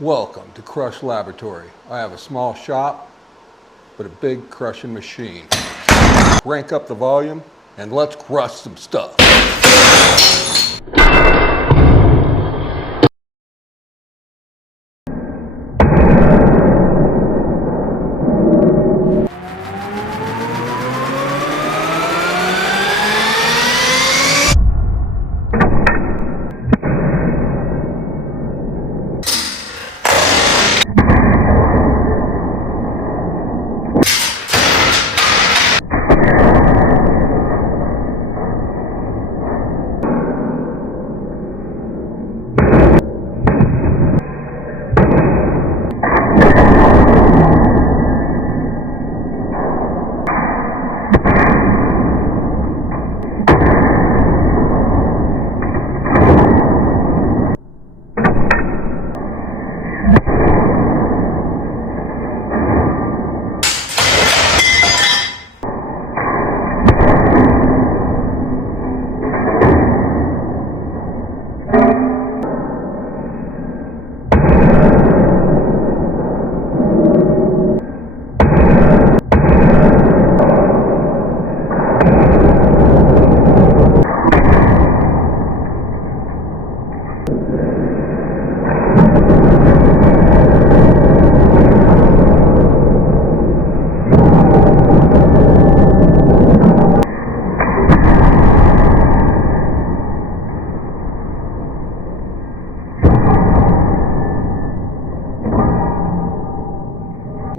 Welcome to Crush Laboratory. I have a small shop, but a big crushing machine. Rank up the volume and let's crush some stuff.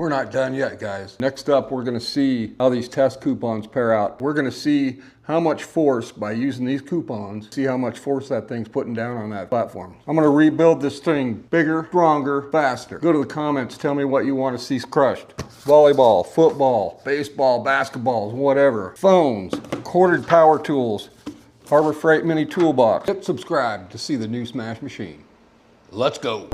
We're not done yet, guys. Next up, we're gonna see how these test coupons pair out. We're gonna see how much force, by using these coupons, see how much force that thing's putting down on that platform. I'm gonna rebuild this thing bigger, stronger, faster. Go to the comments, tell me what you wanna see crushed. Volleyball, football, baseball, basketballs, whatever. Phones, corded power tools, Harbor Freight mini toolbox. Hit subscribe to see the new Smash machine. Let's go.